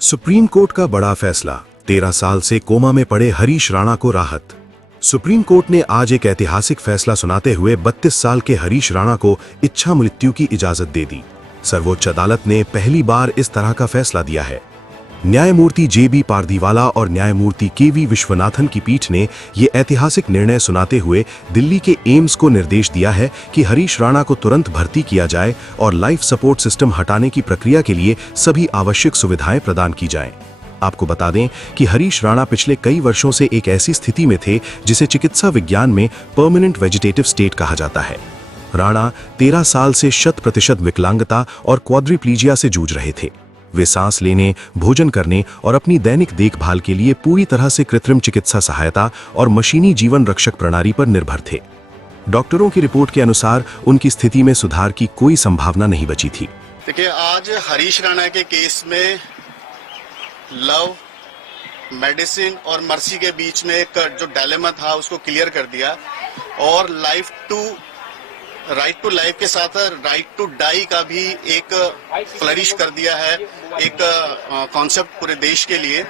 Supreme court का बड़ा फैसला, 13 साल से कोमा में पड़े हरीश राणा को राहत। सुप्रीम कोर्ट ने आज एक ऐतिहासिक फैसला सुनाते हुए 32 साल के हरीश राणा को इच्छा मृत्यु की इजाजत दे दी। सर्वोच्च अदालत ने पहली बार इस तरह का फैसला दिया है। न्यायमूर्ति जे.बी. पारदीवाला और न्यायमूर्ति के.वी. विश्वनाथन की पीठ ने ये ऐतिहासिक निर्णय सुनाते हुए दिल्ली के एम्स को निर्देश दिया है कि हरीश राणा को तुरंत भर्ती किया जाए और लाइफ सपोर्ट सिस्टम हटाने की प्रक्रिया के लिए सभी आवश्यक सुविधाएं प्रदान की जाएं। आपको बता दें कि हरीश राणा पिछले कई वर्षों से एक ऐसी स्थिति में थे जिसे चिकित्सा विज्ञान में परमानेंट वेजिटेटिव स्टेट कहा जाता है। राणा 13 साल से 100% विकलांगता और क्वाड्रिप्लीजिया से जूझ रहे थे। वे सांस लेने, भोजन करने और अपनी दैनिक देखभाल के लिए पूरी तरह से कृत्रिम चिकित्सा सहायता और मशीनी जीवन रक्षक प्रणाली पर निर्भर थे। डॉक्टरों की रिपोर्ट के अनुसार उनकी स्थिति में सुधार की कोई संभावना नहीं बची थी। देखिए, आज हरीश राणा के केस में लव, मेडिसिन और मर्सी के बीच में एक जो डायलेमा था उसको क्लियर कर दिया और राइट टू लाइफ के साथ राइट टू डाई का भी एक फ्लरिश कर दिया है, एक कॉन्सेप्ट पूरे देश के लिए।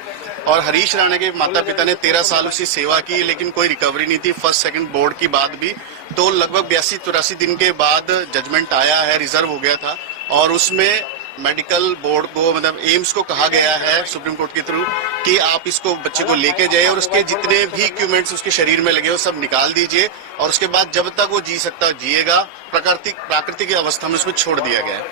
और हरीश राणा के माता पिता ने 13 साल उसकी सेवा की, लेकिन कोई रिकवरी नहीं थी फर्स्ट सेकंड बोर्ड की बाद भी। तो लगभग 82-83 दिन के बाद जजमेंट आया है, रिजर्व हो गया था और उसमें मेडिकल बोर्ड को, मतलब एम्स को कहा गया है सुप्रीम कोर्ट के थ्रू कि आप इसको बच्चे को लेके जाए और उसके जितने भी इक्विपमेंट्स उसके शरीर में लगे वो सब निकाल दीजिए और उसके बाद जब तक वो जी सकता जिएगा, प्राकृतिक अवस्था में उसको छोड़ दिया गया है।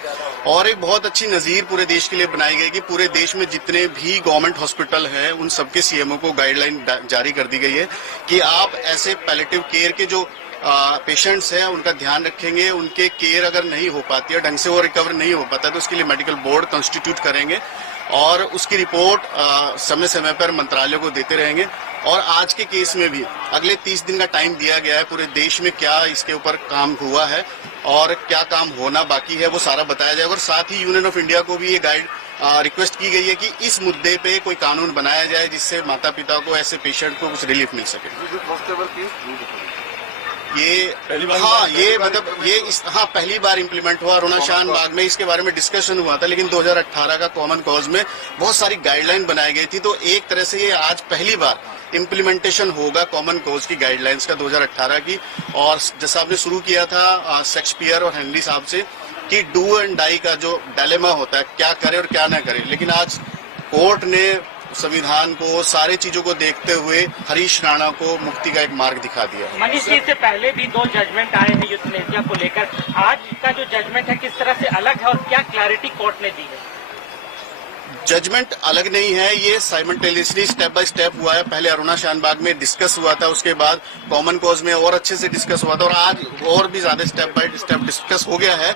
और एक बहुत अच्छी नजीर पूरे देश के लिए बनाई गई कि पूरे देश में जितने भी गवर्नमेंट हॉस्पिटल हैं उन सबके सीएमओ को गाइडलाइन जारी कर दी गई है कि आप ऐसे पैलेटिव केयर के जो पेशेंट्स हैं उनका ध्यान रखेंगे। उनके केयर अगर नहीं हो पाती है, ढंग से वो रिकवर नहीं हो पाता, तो उसके लिए मेडिकल बोर्ड कॉन्स्टिट्यूट करेंगे और उसकी रिपोर्ट समय समय पर मंत्रालय को देते रहेंगे। और आज के केस में भी अगले 30 दिन का टाइम दिया गया है। पूरे देश में क्या इसके ऊपर काम हुआ है और क्या काम होना बाकी है वो सारा बताया जाएगा। और साथ ही यूनियन ऑफ इंडिया को भी ये रिक्वेस्ट की गई है कि इस मुद्दे पे कोई कानून बनाया जाए जिससे माता पिता को, ऐसे पेशेंट को कुछ रिलीफ मिल सके। पहली बार इम्प्लीमेंट हुआ अरुणा शान बाग में। इसके बारे में डिस्कशन हुआ था, लेकिन 2018 का कॉमन कॉज में बहुत सारी गाइडलाइन बनाई गई थी। तो एक तरह से ये आज पहली बार इम्प्लीमेंटेशन होगा कॉमन कॉज की गाइडलाइंस का 2018 की। और जैसा आपने शुरू किया था शेक्सपियर और हेनरी साहब से कि डू एंड डाई का जो डायलेमा होता है, क्या करे और क्या ना करे, लेकिन आज कोर्ट ने संविधान को, सारे चीजों को देखते हुए हरीश राणा को मुक्ति का एक मार्ग दिखा दिया। मनीष जी, से पहले भी 2 जजमेंट आए हैं यूथनेसिया को लेकर। आज का जो जजमेंट है किस तरह से अलग है और क्या क्लैरिटी कोर्ट ने दी है? जजमेंट अलग नहीं है, ये साइमल्टेनियसली स्टेप बाय स्टेप हुआ है। पहले अरुणा शान बाग में डिस्कस हुआ था, उसके बाद कॉमन कॉज में और अच्छे से डिस्कस हुआ था और आज और भी ज्यादा स्टेप बाय स्टेप डिस्कस हो गया है।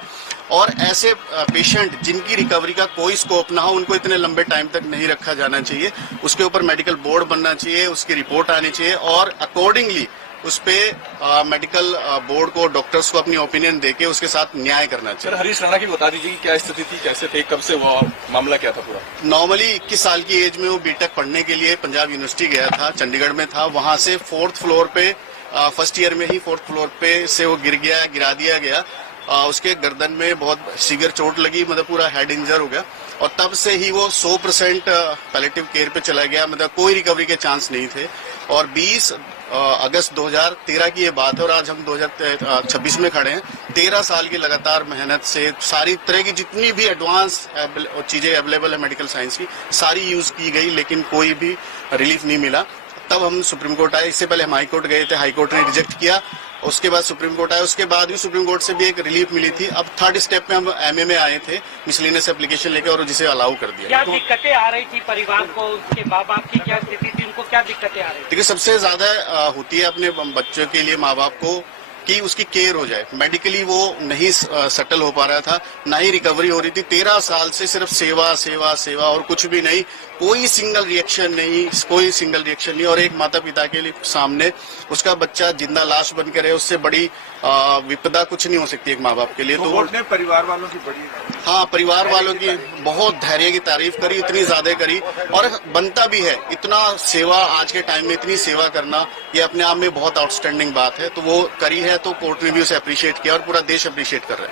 और ऐसे पेशेंट जिनकी रिकवरी का कोई स्कोप ना हो, उनको इतने लंबे टाइम तक नहीं रखा जाना चाहिए। उसके ऊपर मेडिकल बोर्ड बनना चाहिए, उसकी रिपोर्ट आनी चाहिए और अकॉर्डिंगली उस पे मेडिकल बोर्ड को, डॉक्टर्स को अपनी ओपिनियन देके उसके साथ न्याय करना चाहिए। सर, हरीश राणा की बता दीजिए कि क्या स्थिति थी, कैसे थे, कब से वो मामला क्या था पूरा? नॉर्मली 21 साल की एज में वो बीटेक पढ़ने के लिए पंजाब यूनिवर्सिटी गया था, चंडीगढ़ में था। वहां से 4th फ्लोर पे, फर्स्ट ईयर में ही 4th फ्लोर पे से वो गिरा दिया गया। उसके गर्दन में बहुत सीवियर चोट लगी, मतलब पूरा हेड इंजर हो गया और तब से ही वो 100% पैलेटिव केयर पे चला गया, मतलब कोई रिकवरी के चांस नहीं थे। और 20 अगस्त 2013 की ये बात है और आज हम 2026 में खड़े हैं। 13 साल की लगातार मेहनत से सारी तरह की जितनी भी एडवांस चीजें अवेलेबल है मेडिकल साइंस की, सारी यूज की गई, लेकिन कोई भी रिलीफ नहीं मिला। तब हम सुप्रीम कोर्ट आए। इससे पहले हम हाई कोर्ट गए थे, हाई कोर्ट ने रिजेक्ट किया। उसके बाद सुप्रीम कोर्ट आया, उसके बाद भी सुप्रीम कोर्ट से भी एक रिलीफ मिली थी। अब 3rd स्टेप में हम एमए में आए थे, मिसलेनियस एप्लीकेशन लेके, और जिसे अलाउ कर दिया। क्या दिक्कतें आ रही थी परिवार को, उसके माँ बाप की क्या स्थिति थी, उनको क्या दिक्कतें आ रही थी? देखिए, सबसे ज्यादा होती है अपने बच्चों के लिए माँ बाप को कि उसकी केयर हो जाए। मेडिकली वो नहीं सेटल हो पा रहा था, ना ही रिकवरी हो रही थी। 13 साल से सिर्फ सेवा सेवा सेवा और कुछ भी नहीं, कोई सिंगल रिएक्शन नहीं। और एक माता पिता के लिए सामने उसका बच्चा जिंदा लाश बन के रहे, उससे बड़ी विपदा कुछ नहीं हो सकती एक माँ बाप के लिए। तो कोर्ट ने परिवार वालों की परिवार वालों की बहुत धैर्य की तारीफ करी, इतनी ज्यादा करी और बनता भी है। इतना सेवा आज के टाइम में, इतनी सेवा करना ये अपने आप में बहुत आउटस्टैंडिंग बात है। तो वो करी है, तो कोर्ट ने भी उसे अप्रिशिएट किया और पूरा देश अप्रिशिएट कर रहा है।